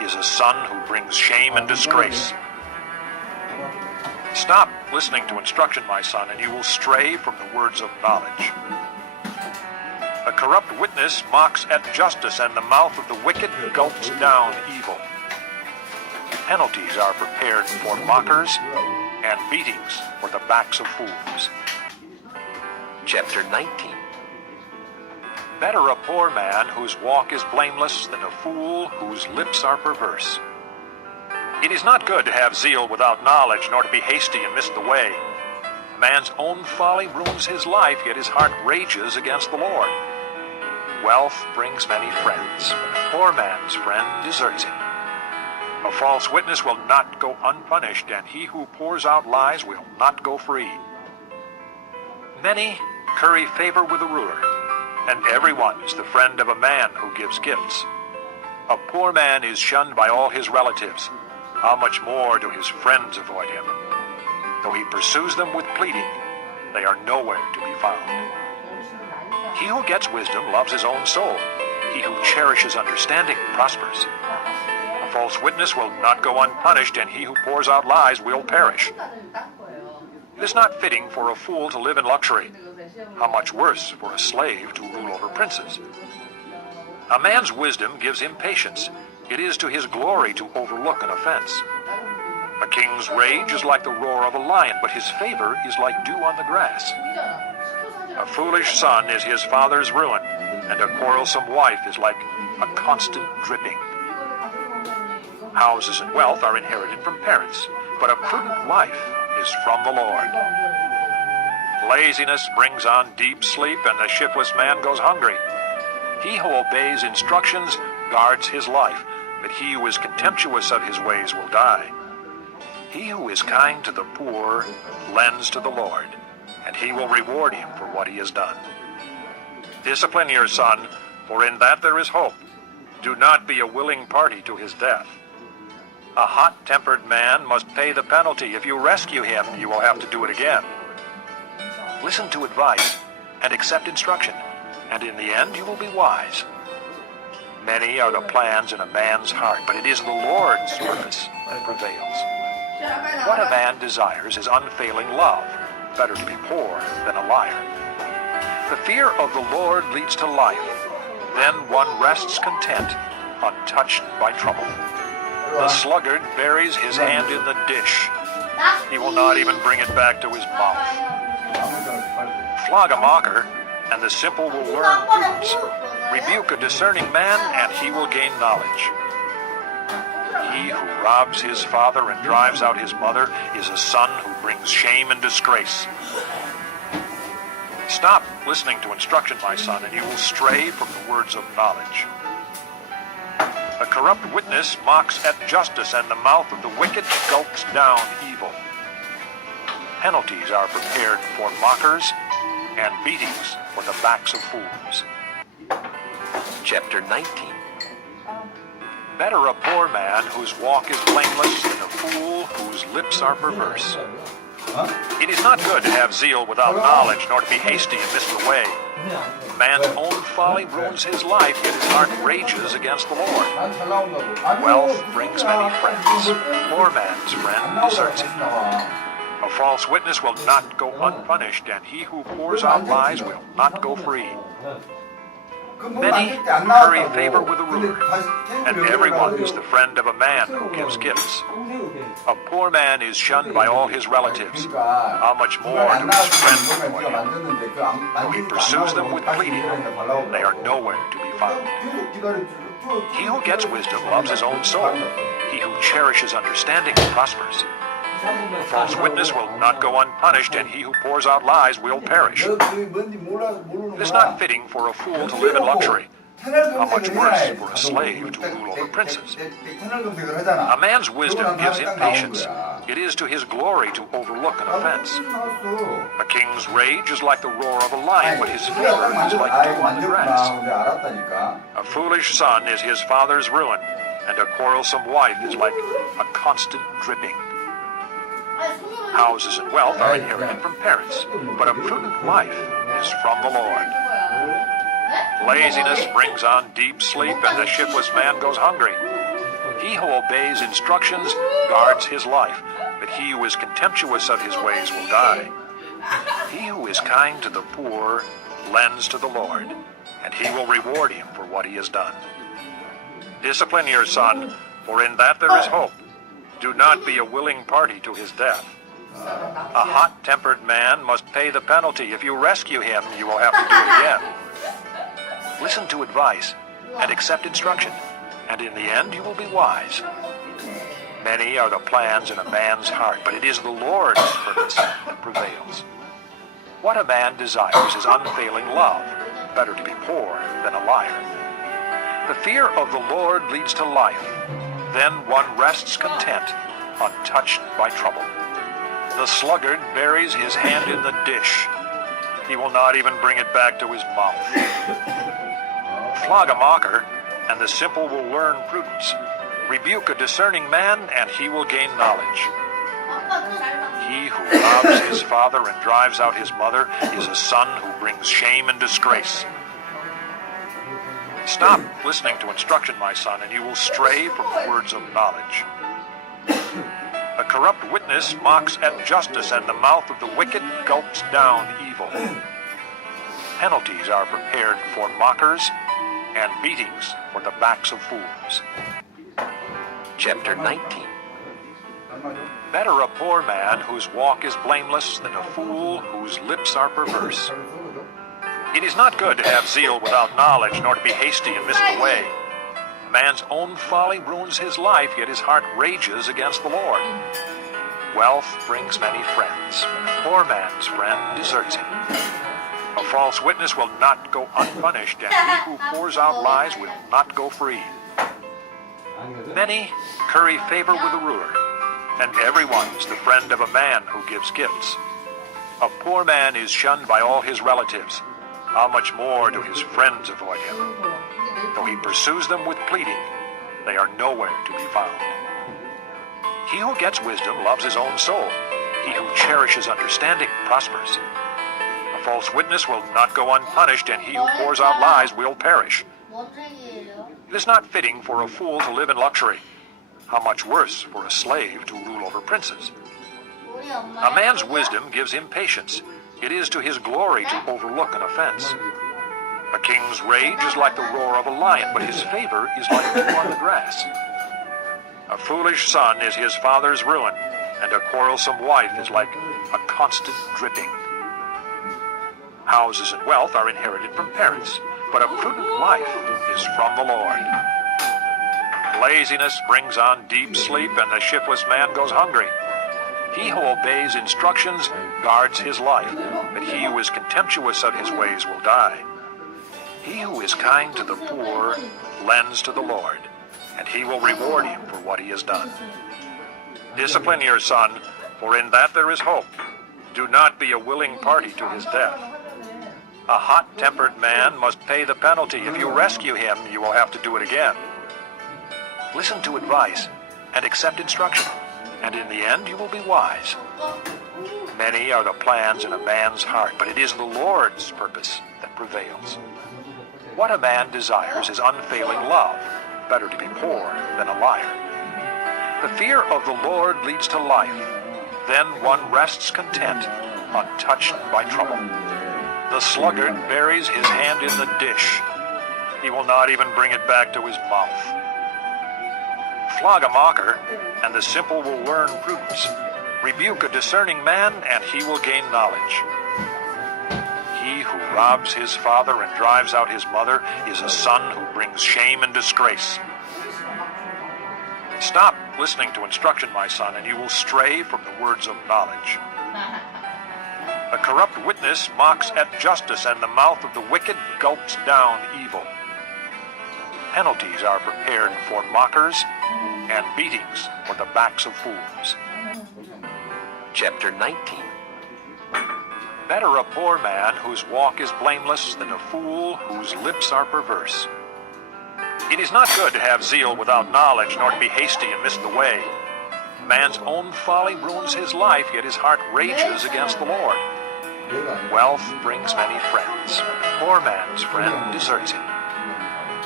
is a son who brings shame and disgrace. Stop listening to instruction, my son, and you will stray from the words of knowledge. A corrupt witness mocks at justice, and the mouth of the wicked gulps down evil. Penalties are prepared for mockers, and beatings for the backs of fools. Chapter 19. Better a poor man whose walk is blameless than a fool whose lips are perverse. It is not good to have zeal without knowledge, nor to be hasty and miss the way. A man's own folly ruins his life, yet his heart rages against the Lord. Wealth brings many friends, but a poor man's friend deserts him. A false witness will not go unpunished, and he who pours out lies will not go free. Many curry favor with the ruler, and everyone is the friend of a man who gives gifts. A poor man is shunned by all his relatives. How much more do his friends avoid him? Though he pursues them with pleading, they are nowhere to be found. He who gets wisdom loves his own soul. He who cherishes understanding prospers. A false witness will not go unpunished, and he who pours out lies will perish. It is not fitting for a fool to live in luxury. How much worse for a slave to rule over princes. A man's wisdom gives him patience. It is to his glory to overlook an offense. A king's rage is like the roar of a lion, but his favor is like dew on the grass. A foolish son is his father's ruin, and a quarrelsome wife is like a constant dripping. Houses and wealth are inherited from parents, but a prudent wife is from the Lord. Laziness brings on deep sleep, and the shiftless man goes hungry. He who obeys instructions guards his life, but he who is contemptuous of his ways will die. He who is kind to the poor lends to the Lord, and he will reward him for what he has done. Discipline your son, for in that there is hope. Do not be a willing party to his death. A hot-tempered man must pay the penalty. If you rescue him, you will have to do it again. Listen to advice and accept instruction, and in the end you will be wise. Many are the plans in a man's heart, but it is the Lord's purpose that prevails. What a man desires is unfailing love. Better to be poor than a liar. The fear of the Lord leads to life. Then one rests content, untouched by trouble. The sluggard buries his hand in the dish. He will not even bring it back to his mouth. Flog a mocker, and the simple will learn prudence. Rebuke a discerning man, and he will gain knowledge. He who robs his father and drives out his mother is a son who brings shame and disgrace. Stop listening to instruction, my son, and you will stray from the words of knowledge. A corrupt witness mocks at justice, and the mouth of the wicked gulps down evil. Penalties are prepared for mockers, and beatings for the backs of fools. Chapter 19. Better a poor man whose walk is blameless than a fool whose lips are perverse. It is not good to have zeal without knowledge, nor to be hasty and miss the way. A man's own folly ruins his life, yet his heart rages against the Lord. Wealth brings many friends. A poor man's friend deserts him. A false witness will not go unpunished, and he who pours out lies will not go free. Many curry favor with the ruler, and everyone is the friend of a man who gives gifts. A poor man is shunned by all his relatives. How much more do his friends avoid him? Though he pursues them with pleading, they are nowhere to be found. He who gets wisdom loves his own soul. He who cherishes understanding prospers. A false witness will not go unpunished, and he who pours out lies will perish. It is not fitting for a fool to live in luxury. How much worse for a slave to rule over princes. A man's wisdom gives him patience. It is to his glory to overlook an offense. A king's rage is like the roar of a lion, but his favor is like dew on the grass. A foolish son is his father's ruin, and a quarrelsome wife is like a constant dripping. Houses and wealth are inherited from parents, but a prudent wife is from the Lord. Laziness brings on deep sleep, and the shiftless man goes hungry. He who obeys instructions guards his life, but he who is contemptuous of his ways will die. He who is kind to the poor lends to the Lord, and he will reward him for what he has done. Discipline your son, for in that there is hope. Do not be a willing party to his death. A hot-tempered man must pay the penalty. If you rescue him, you will have to do it again. Listen to advice and accept instruction, and in the end you will be wise. Many are the plans in a man's heart, but it is the Lord's purpose that prevails. What a man desires is unfailing love. Better to be poor than a liar. The fear of the Lord leads to life. Then one rests content, untouched by trouble. The sluggard buries his hand in the dish. He will not even bring it back to his mouth. Flog a mocker, and the simple will learn prudence. Rebuke a discerning man, and he will gain knowledge. He who robs his father and drives out his mother is a son who brings shame and disgrace. Stop listening to instruction, my son, and you will stray from the words of knowledge. A corrupt witness mocks at justice, and the mouth of the wicked gulps down evil. Penalties are prepared for mockers, and beatings for the backs of fools. Chapter 19. Better a poor man whose walk is blameless than a fool whose lips are perverse. It is not good to have zeal without knowledge, nor to be hasty and miss the way. A man's own folly ruins his life, yet his heart rages against the Lord. Wealth brings many friends, but a poor man's friend deserts him. A false witness will not go unpunished, and he who pours out lies will not go free. Many curry favor with a ruler, and everyone is the friend of a man who gives gifts. A poor man is shunned by all his relatives. How much more do his friends avoid him? Though he pursues them with pleading, they are nowhere to be found. He who gets wisdom loves his own soul. He who cherishes understanding prospers. A false witness will not go unpunished, and he who pours out lies will perish. It is not fitting for a fool to live in luxury. How much worse for a slave to rule over princes. A man's wisdom gives him patience. It is to his glory to overlook an offense. A king's rage is like the roar of a lion, but his favor is like dew on the grass. A foolish son is his father's ruin, and a quarrelsome wife is like a constant dripping. Houses and wealth are inherited from parents, but a prudent life is from the Lord. Laziness brings on deep sleep, and the shiftless man goes hungry. He who obeys instructions guards his life, but he who is contemptuous of his ways will die. He who is kind to the poor lends to the Lord, and he will reward him for what he has done. Discipline your son, for in that there is hope. Do not be a willing party to his death. A hot-tempered man must pay the penalty. If you rescue him, you will have to do it again. Listen to advice and accept instruction, and in the end you will be wise. Many are the plans in a man's heart, but it is the Lord's purpose that prevails. What a man desires is unfailing love. Better to be poor than a liar. The fear of the Lord leads to life. Then one rests content, untouched by trouble. The sluggard buries his hand in the dish. He will not even bring it back to his mouth. Flog a mocker, and the simple will learn prudence. Rebuke a discerning man, and he will gain knowledge. He who robs his father and drives out his mother is a son who brings shame and disgrace. Stop listening to instruction, my son, and you will stray from the words of knowledge. A corrupt witness mocks at justice, and the mouth of the wicked gulps down evil. Penalties are prepared for mockers, and beatings for the backs of fools. Chapter 19. Better a poor man whose walk is blameless than a fool whose lips are perverse. It is not good to have zeal without knowledge, nor to be hasty and miss the way. Man's own folly ruins his life, yet his heart rages against the Lord. Wealth brings many friends, but a poor man's friend deserts him.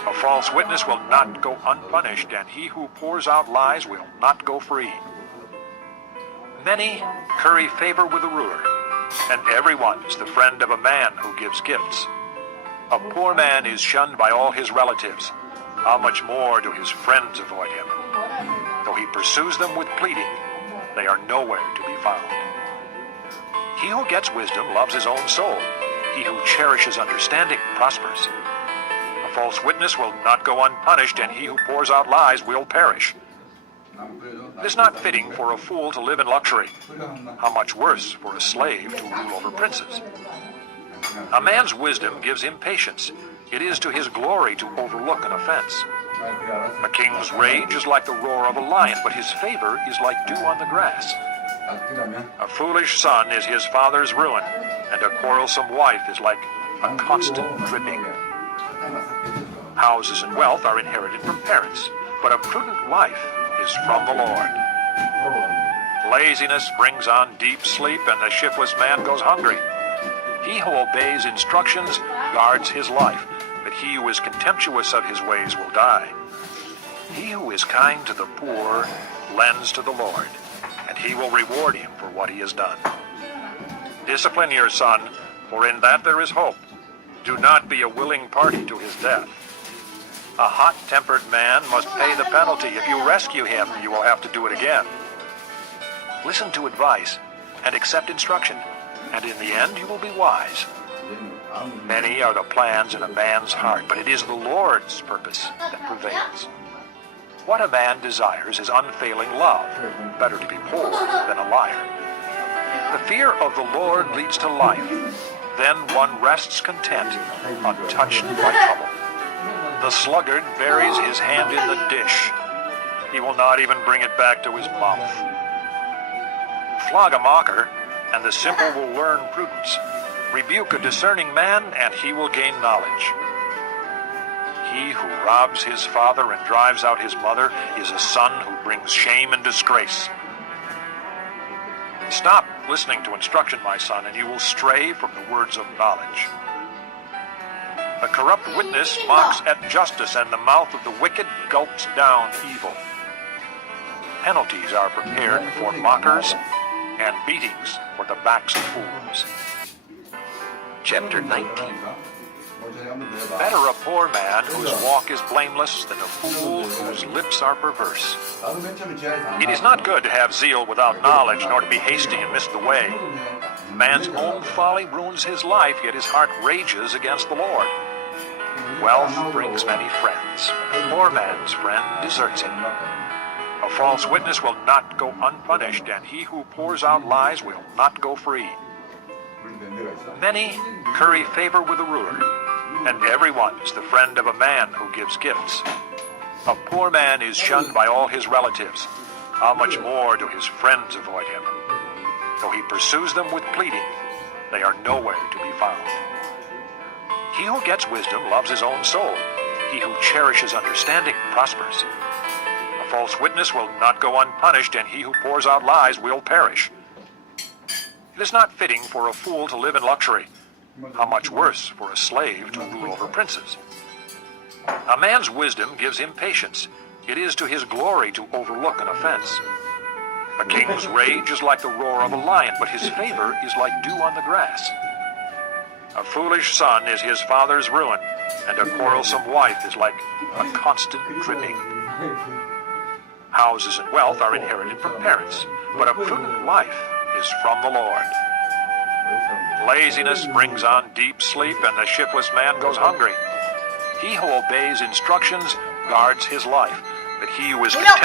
A false witness will not go unpunished, and he who pours out lies will not go free. Many curry favor with the ruler, and everyone is the friend of a man who gives gifts. A poor man is shunned by all his relatives. How much more do his friends avoid him? Though he pursues them with pleading, they are nowhere to be found. He who gets wisdom loves his own soul. He who cherishes understanding prospers. A false witness will not go unpunished, and he who pours out lies will perish. It is not fitting for a fool to live in luxury. How much worse for a slave to rule over princes. A man's wisdom gives him patience. It is to his glory to overlook an offense. A king's rage is like the roar of a lion, but his favor is like dew on the grass. A foolish son is his father's ruin, and a quarrelsome wife is like a constant dripping. Houses and wealth are inherited from parents, but a prudent wife is from the Lord. Laziness brings on deep sleep, and the shiftless man goes hungry. He who obeys instructions guards his life, but he who is contemptuous of his ways will die. He who is kind to the poor lends to the Lord, and he will reward him for what he has done. Discipline your son, for in that there is hope. Do not be a willing party to his death. A hot-tempered man must pay the penalty. If you rescue him, you will have to do it again. Listen to advice and accept instruction, and in the end you will be wise. Many are the plans in a man's heart, but it is the Lord's purpose that prevails. What a man desires is unfailing love. Better to be poor than a liar. The fear of the Lord leads to life. Then one rests content, untouched by trouble. The sluggard buries his hand in the dish. He will not even bring it back to his mouth. Flog a mocker, and the simple will learn prudence. Rebuke a discerning man, and he will gain knowledge. He who robs his father and drives out his mother is a son who brings shame and disgrace. Stop listening to instruction, my son, and you will stray from the words of knowledge. A corrupt witness mocks at justice, and the mouth of the wicked gulps down evil. Penalties are prepared for mockers, and beatings for the backs of fools. Chapter 19. Better a poor man whose walk is blameless than a fool whose lips are perverse. It is not good to have zeal without knowledge, nor to be hasty and miss the way. Man's own folly ruins his life, yet his heart rages against the Lord. Wealth brings many friends, but a poor man's friend deserts him. A false witness will not go unpunished, and he who pours out lies will not go free. Many curry favor with the ruler, and everyone is the friend of a man who gives gifts. A poor man is shunned by all his relatives. How much more do his friends avoid him? Though he pursues them with pleading, they are nowhere to be found. He who gets wisdom loves his own soul. He who cherishes understanding prospers. A false witness will not go unpunished, and he who pours out lies will perish. It is not fitting for a fool to live in luxury. How much worse for a slave to rule over princes. A man's wisdom gives him patience. It is to his glory to overlook an offense. A king's rage is like the roar of a lion, but his favor is like dew on the grass. A foolish son is his father's ruin, and a quarrelsome wife is like a constant dripping. Houses and wealth are inherited from parents, but a prudent wife is from the Lord. Laziness brings on deep sleep, and the shiftless man goes hungry. He who obeys instructions guards his life, but he who is content